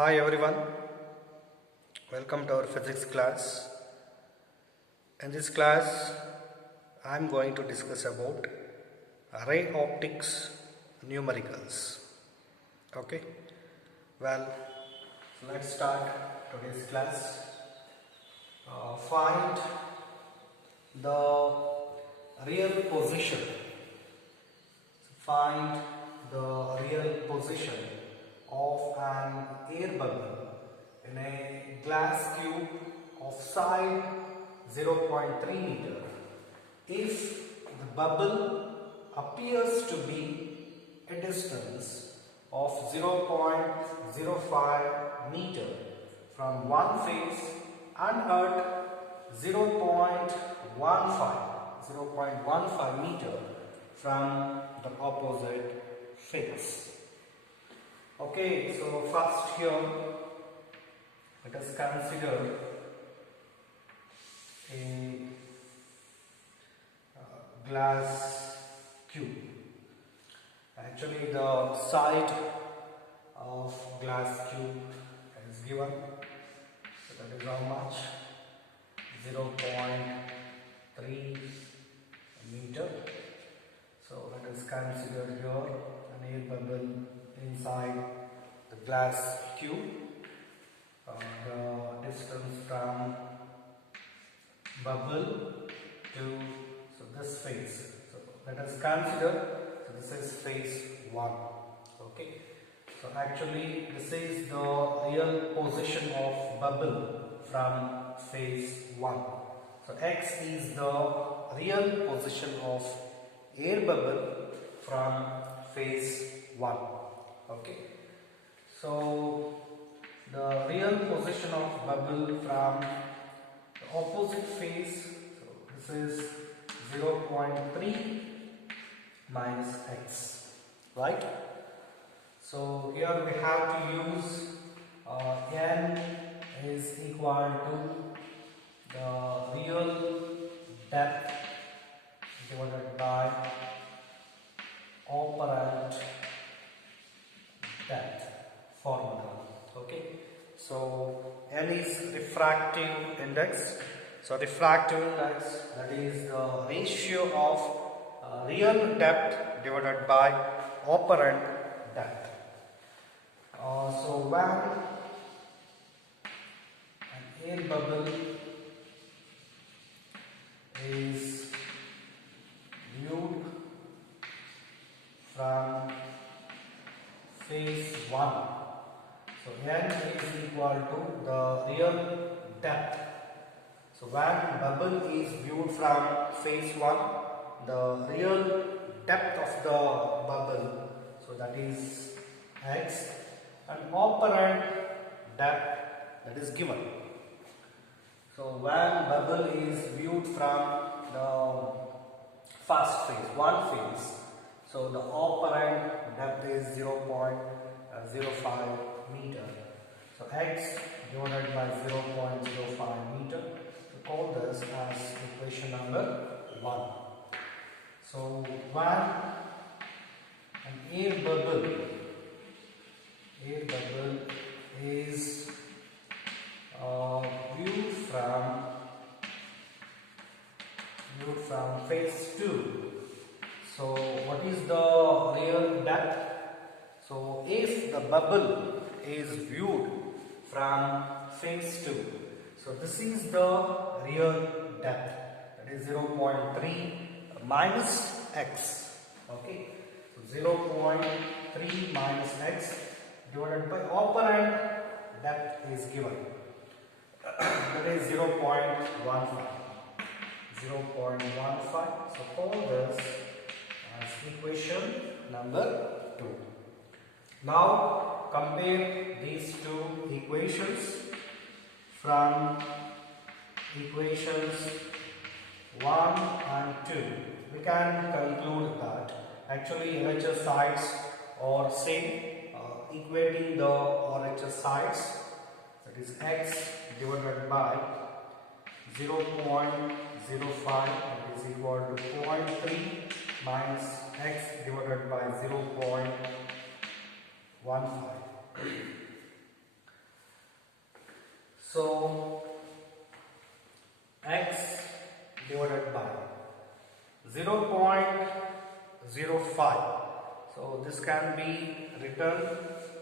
Hi everyone, welcome to our physics class. In this class, I am going to discuss about ray optics numericals. Okay, well, let's start today's class. Find the real position. Find the real position of an air bubble in a glass cube of side 0.3 meter if the bubble appears to be a distance of 0.05 meter from one face and at 0.15 meter from the opposite face. Okay, so first here let us consider a glass cube. Actually, the side of glass cube is given. So that is how much? 0.3 meter. So let us consider here an air bubble inside the glass cube. The distance from bubble to this face. So let us consider. So this is phase 1. Okay. So actually this is the real position of bubble from phase 1. So x is the real position of air bubble from phase 1. Okay. So the real position of bubble from the opposite face, so this is 0.3 minus x, right? So here we have to use n is equal to the real depth divided by operant depth formula. Okay, so n is refractive index. So refractive index, that is the ratio of real depth divided by operant depth. So when an air bubble is viewed from phase 1, so n is equal to the real depth. So when bubble is viewed from phase 1, the real depth of the bubble, so that is x, and operant depth, that is given. So when bubble is viewed from the first phase, one phase, so the operant depth is 0.05 meter. So x divided by 0.05 meter. We call this as equation number 1. So when an air bubble is viewed from phase 2, so what is the real depth? So if the bubble is viewed from phase 2, so this is the real depth, that is 0.3 minus x. Okay, so 0.3 minus x divided by operant depth is given, that is 0.15. So call this as equation number 2. Now compare these two equations from equations 1 and 2. We can conclude that actually RHS sides are same, equating the RHS sides, that is x divided by 0.05, that is equal to 0.3 minus x divided by 0.15. this can be written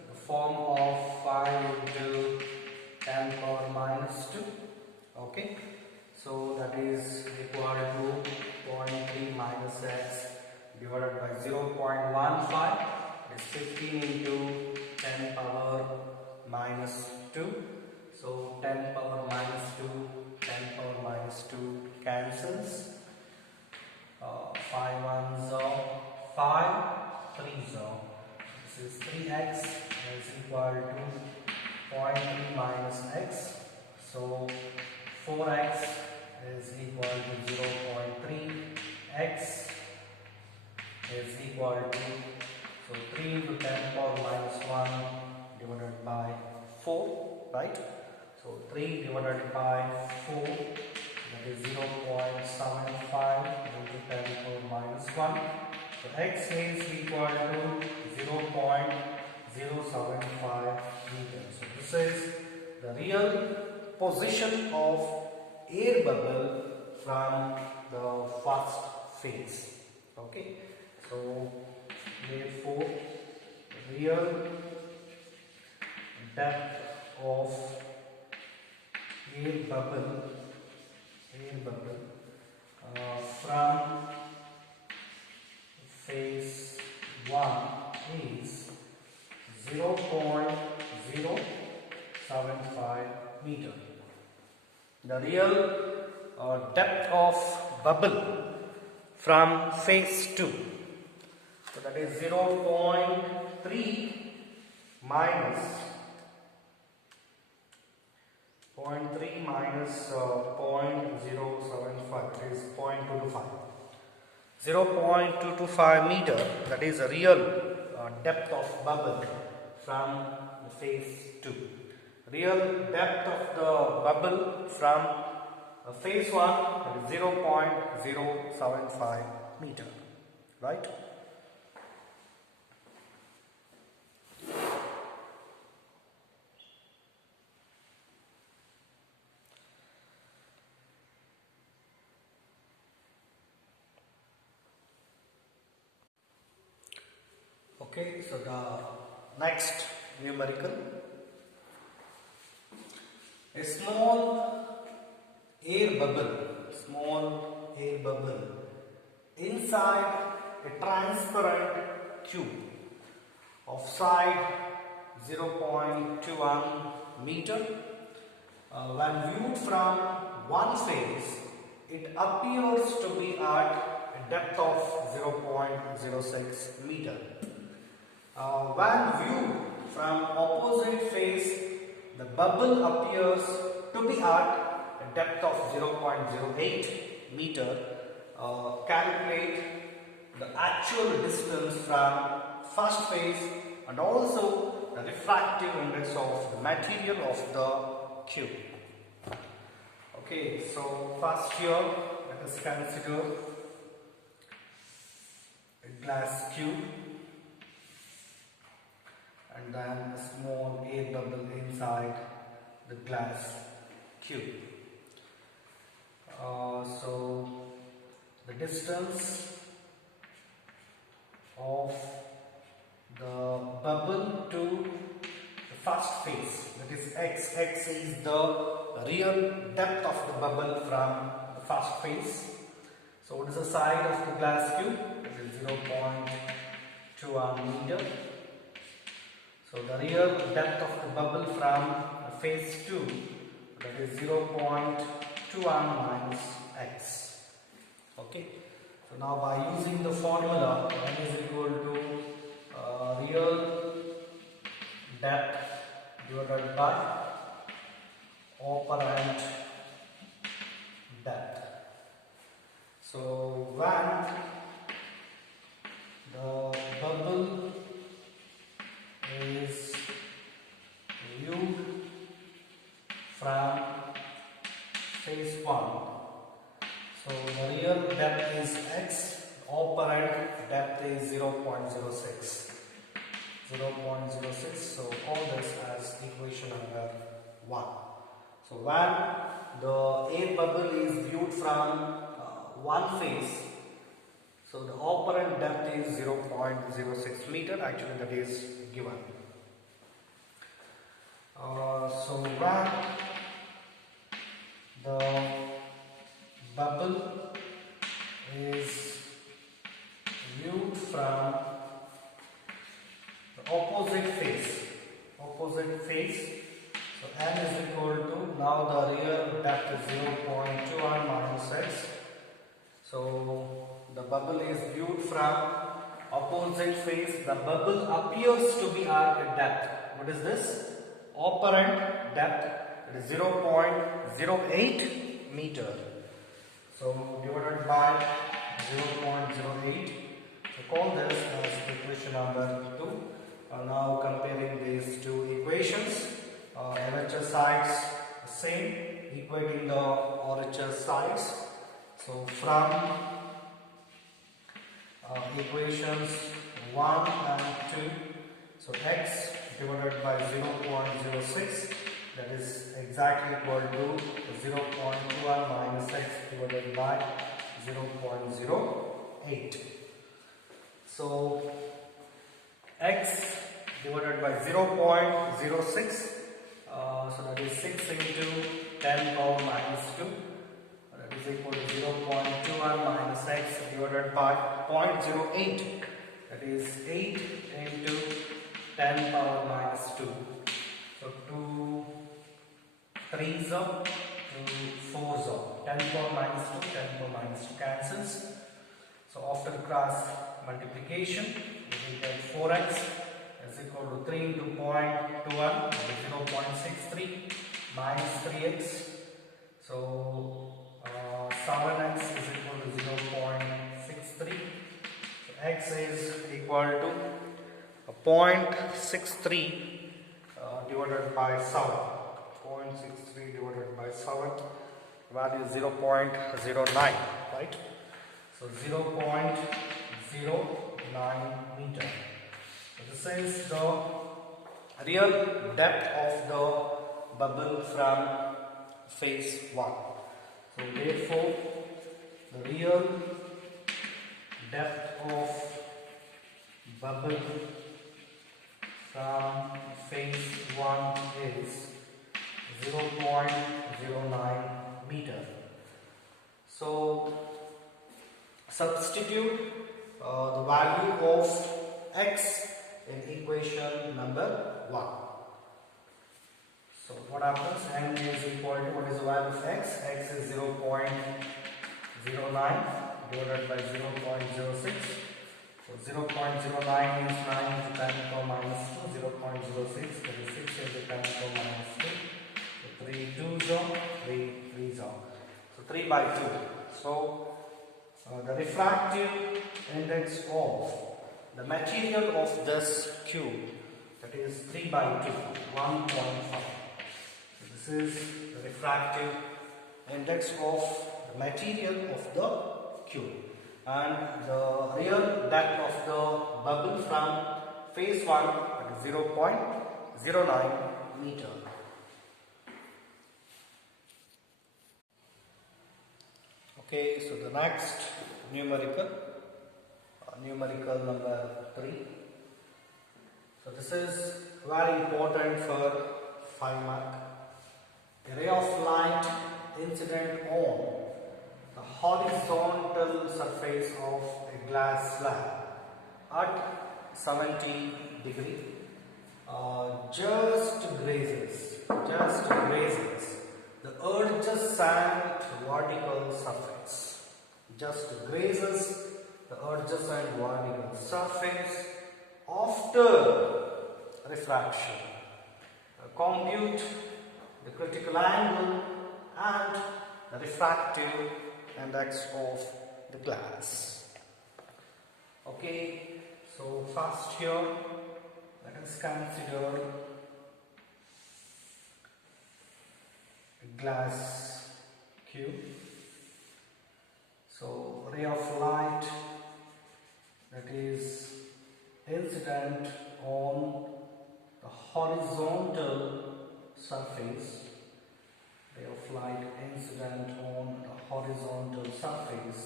in the form of 5 into 10 power minus 2. Okay, so that is equal to 0.3 minus x divided by 0.15. It is 15 into 10 power minus 2. So 10 power minus 2, 10 power minus 2 cancels. 5 ones are 5, 3s are. This is 3x is equal to 0.3 minus x. So 4x is equal to 0.3. X is equal to, so 3 into 10 power minus 1 divided by 4, right? So 3 divided by 4, that is 0.75 into 10 power minus 1. So x is equal to 0.075 meters. So this is the real position of air bubble from the first phase. Okay, so therefore real depth of air bubble from phase 1 is 0.075 meter. The real depth of bubble from phase 2, so that is 0.3 minus 0.075, that is 0.225. 0.225 meter, that is a real depth of bubble from the phase 2. Real depth of the bubble from phase 1, that is 0.075 meter, right? Okay, so the next numerical, a small air bubble inside a transparent tube of side 0.21 meter. When viewed from one phase, it appears to be at a depth of 0.06 meter. When viewed from opposite phase, the bubble appears to be at a depth of 0.08 meter. Calculate the actual distance from first phase and also the refractive index of the material of the cube. Okay, so first here let us consider a glass cube and then a small air bubble inside the glass cube. So the distance of the bubble to the first phase, that is x. X is the real depth of the bubble from the first phase. So what is the side of the glass cube? It is 0.21 meter. So the real depth of the bubble from phase 2, that is 0.21 minus x. Okay. So now by using the formula, n is equal to real depth divided by operant depth. So when the bubble is viewed from phase 1, so the real depth is x, operant depth is 0.06. 0.06, so all this as equation number 1. So when the air bubble is viewed from one phase, so So the operant depth is 0.06 meter, actually that is given. So when the bubble is viewed from the opposite face, so n is equal to, now the real depth is 0.21 minus x. So the bubble is viewed from opposite face. The bubble appears to be at a depth. What is this? Operant depth. It is 0.08 meter. So divided by 0.08. So call this as equation number 2. Now comparing these two equations, LHS sides same, equating the RHS sides. So from equations 1 and 2, so x divided by 0.06, that is exactly equal to 0.21 minus x divided by 0.08. So x divided by 0.06, so that is 6 into 10 power minus 2, that is equal to 0.21 minus x divided by 0.08, that is 8 into 10 power minus 2. So 2 3s are 2 4s are 10 power minus 2, 10 power minus 2 cancels. So after cross multiplication, we will get 4x is equal to 3 into 0.21, that is 0.63 minus 3x. So 7x is equal to 0.63. So x is equal to 0.63 divided by 7. 0.63 divided by 7, value is 0.09, right? So 0.09 meter. So this is the real depth of the bubble from phase 1. So therefore, the real depth of bubble from phase 1 is 0.09 meter. So substitute the value of x in equation number 1. So what happens? N is equal to, what is the value of x? X is 0.09 divided by 0.06. So 0.09 is 9 into 10 power minus 2, 0.06, that is 6 into 10 power minus 2. So 3 2s are, 3 3s are. So 3 by 2. So the refractive index of the material of this cube, that is 3 by 2, 1.5. So this is the refractive index of the material of the cube. And the real depth of the bubble from phase 1 is 0.09 meter. Okay, so the next numerical number 3. So this is very important for 5 mark. A ray of light incident on the horizontal surface of a glass slab at 70 degree just grazes the adjacent vertical surface. Just grazes the adjacent vertical surface after refraction. Compute the critical angle and the refractive index of the glass. Okay, so first here let us consider a glass cube. So ray of light that is incident on the horizontal surface, ray of light incident on the horizontal surface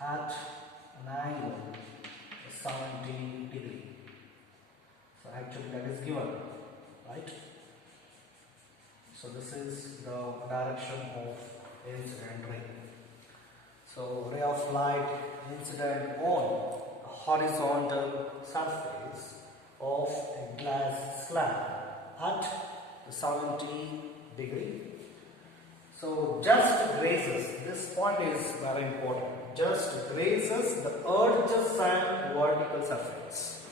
at an angle 70 degree. So actually that is given, right? So this is the direction of incident ray. So ray of light incident on a horizontal surface of a glass slab at 70 degree. So just grazes, this point is very important, just grazes the adjacent vertical surface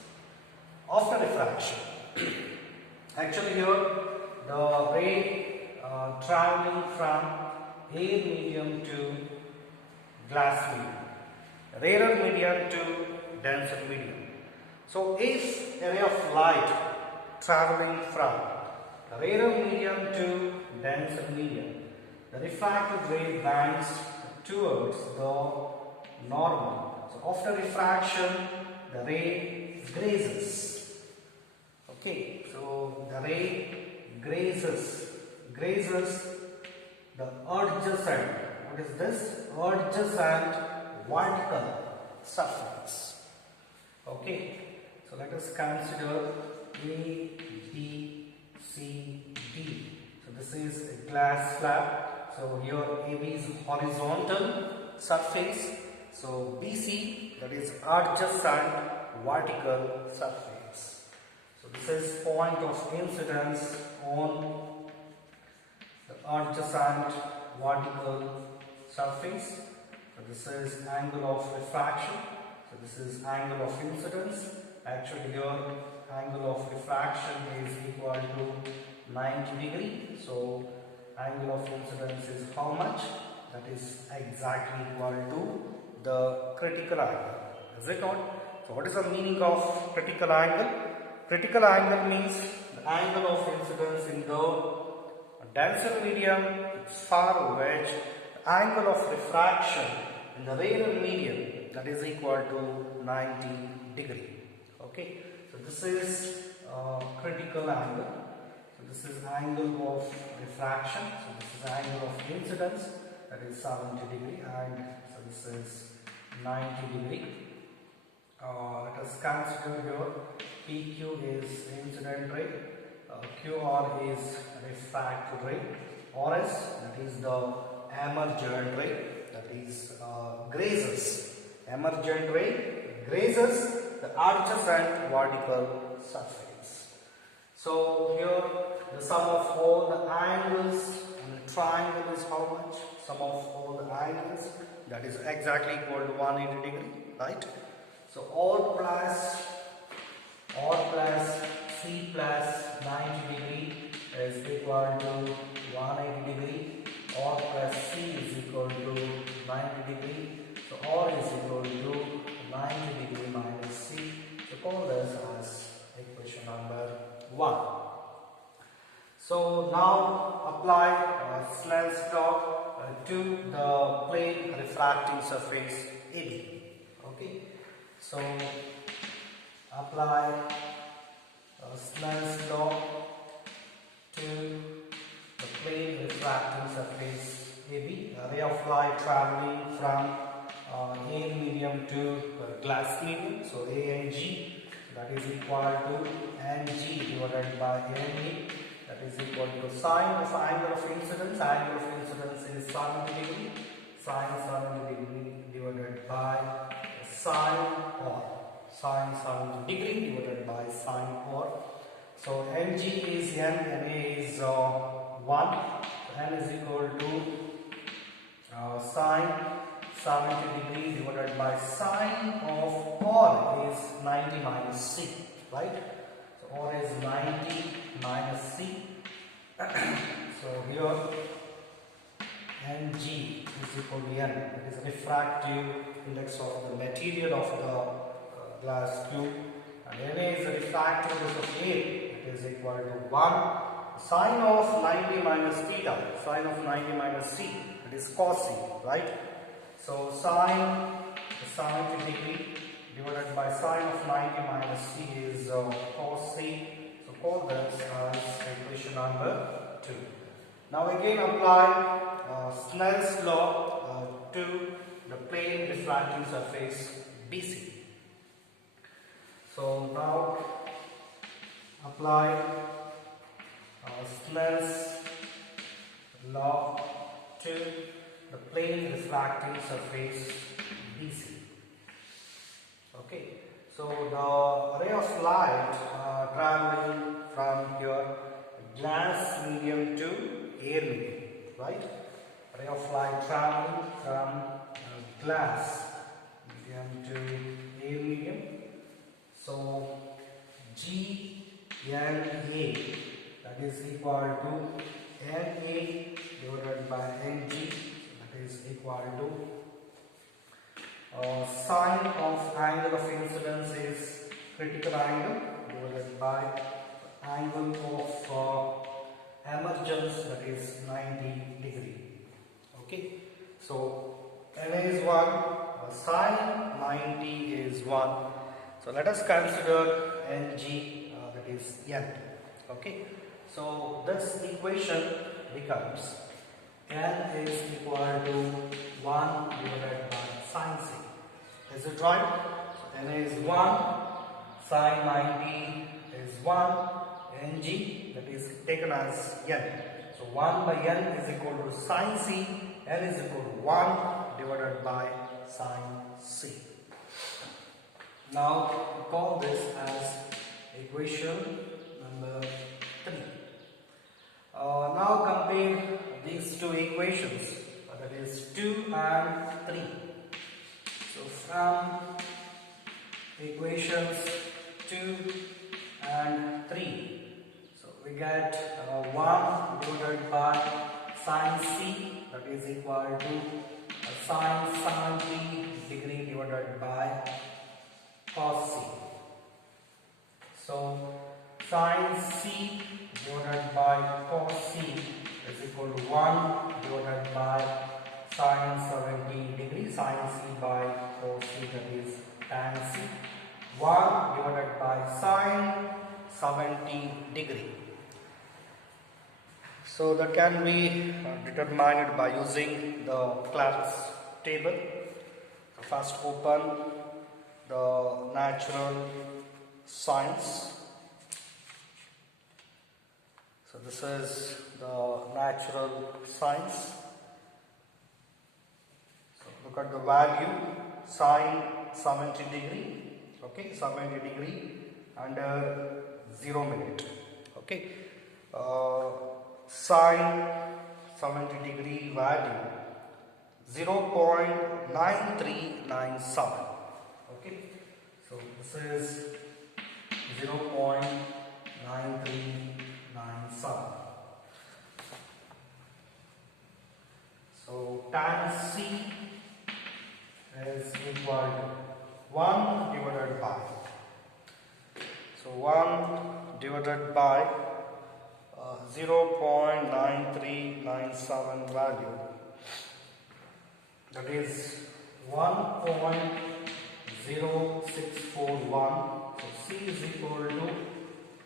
after refraction. Actually here the ray traveling from air medium to glass medium, rarer medium to denser medium. So if a ray of light traveling from rarer medium to denser medium, the refracted ray bends towards the normal. So after refraction, the ray grazes. Okay, so the ray grazes the adjacent. What is this? Adjacent vertical surface. Okay, so let us consider A, B, C, D. So this is a glass slab. So here AB is horizontal surface. So BC, that is adjacent vertical surface. So this is point of incidence on the adjacent vertical surface. So this is angle of refraction. So this is angle of incidence. Actually here angle of refraction is equal to 90 degree. So angle of incidence is how much? That is exactly equal to the critical angle. Is it not? So what is the meaning of critical angle? Critical angle means the angle of incidence in the denser medium far which the angle of refraction in the rarer medium, that is equal to 90 degree. Okay, so this is critical angle. So this is angle of refraction. So this is angle of incidence, that is 70 degree, and so this is 90 degree. Let us consider here PQ is incident ray, QR is refracted ray, RS, that is the emergent ray, that is grazes. Emergent ray grazes the adjacent vertical surface. So here the sum of all the angles in the triangle is how much? Sum of all the angles, that is exactly equal to 180 degree, right? So R plus C plus 90 degree is equal to 180 degree. R plus C is equal to 90 degree. So R is equal to 90 degree minus C. So call this as equation number 1. So now apply Snell's law to the plane refracting surface AB. Okay. So apply Snell's law to the plane refracting surface AB. A ray of light traveling from air medium to glass medium. So A and G, that is equal to NG divided by NE. That is equal to sine of angle of incidence. Angle of incidence is 70 degree. Sine 70 degree divided by sine or. Sine 70 degree divided by sine or. So Ng is n, Na is 1. N is equal to sine 70 degree divided by sine of R is 90 minus C, right? So R is 90 minus C. So here Ng is equal to N. It is refractive index of the material of the glass tube. And Na is the refractive index of air. It is equal to 1. Sine of 90 minus theta. Sine of 90 minus C. It is cos C, right? So sine 70 degree divided by sine of 90 minus C is cos C. So call this as equation number 2. Now again apply Snell's law to the plane refracting surface BC. So now apply Snell's law to the plane refracting surface BC. Okay, so the ray of light traveling from here glass medium to air medium, right? Ray of light traveling from glass medium to air medium. So GNA, that is equal to NA divided by NG, that is equal to sine of angle of incidence is critical angle divided by angle of emergence, that is 90 degree. Okay, so NA is 1, sine 90 is 1. So let us consider NG, that is N. Okay, so this equation becomes N is equal to 1 divided by sine C. Is it right? So N is 1, sine 90 is 1, Ng, that is taken as N. So 1 by N is equal to sine C, N is equal to 1 divided by sine C. Now we call this as equation number 3. Now compare these two equations, that is 2 and 3. So from equations 2 and 3, so we get 1 divided by sine C, that is equal to sine 70 degree divided by cos C. So sine C divided by cos C is equal to 1 divided by sine 70 degree, sine C by cos C, that is tan C. 1 divided by sine 70 degree. So that can be determined by using the Clark's table. First open the natural science. So this is the natural science. So look at the value, sine 70 degree, okay, 70 degree under 0 minute, okay. Sine 70 degree value 0.9397. Okay, so this is 0.9397. So tan C is equal to 1 divided by, so 1 divided by 0.9397 value, that is 1.0641. So C is equal to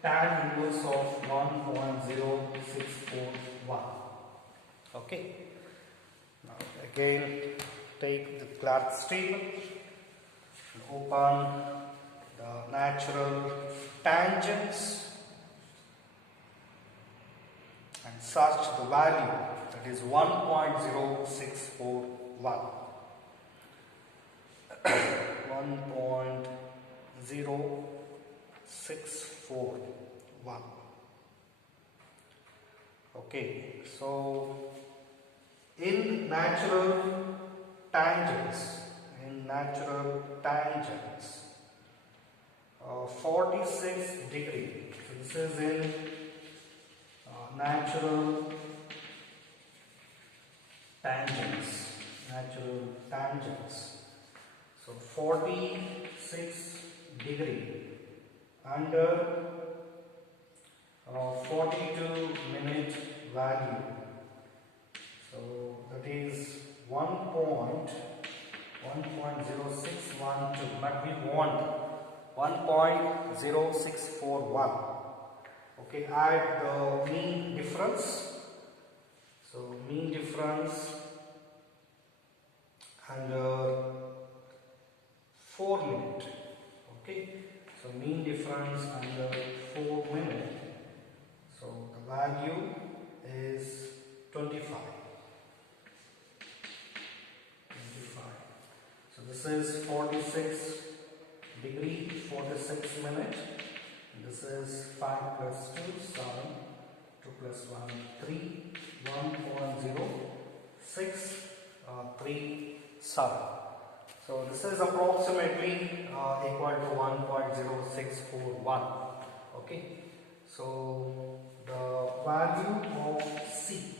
tan inverse of 1.0641. Okay. Now again take the Clark's table and open the natural tangents and search the value, that is 1.0641. 1.0641. Okay, so in natural tangents, 46 degree. So this is in natural tangents. So 46 degree under 42 minute value. So that is 1.0612, but we want 1.0641. Okay, add the mean difference. So mean difference under 4 minutes. Okay, so mean difference under 4 minutes. So the value is 25. So this is 46 degree 46 minutes. This is 5 plus 2 7, 2 plus 1 3, 1.0 6 3 7. So this is approximately equal to 1.0641. Okay, so the value of C.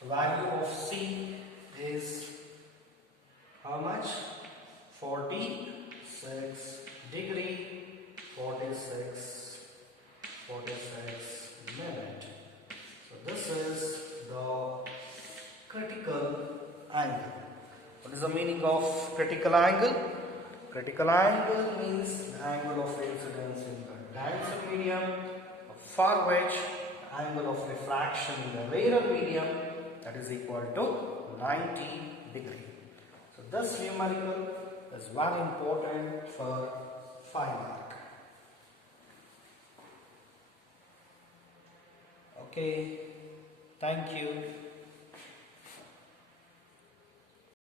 The value of C is how much? 46 degree 46 minute. So this is the critical angle. What is the meaning of critical angle? Critical angle means the angle of incidence in the denser medium, for which the angle of refraction in the rarer medium, that is equal to 90 degree. So this numerical is very important for 5 mark. Okay, thank you.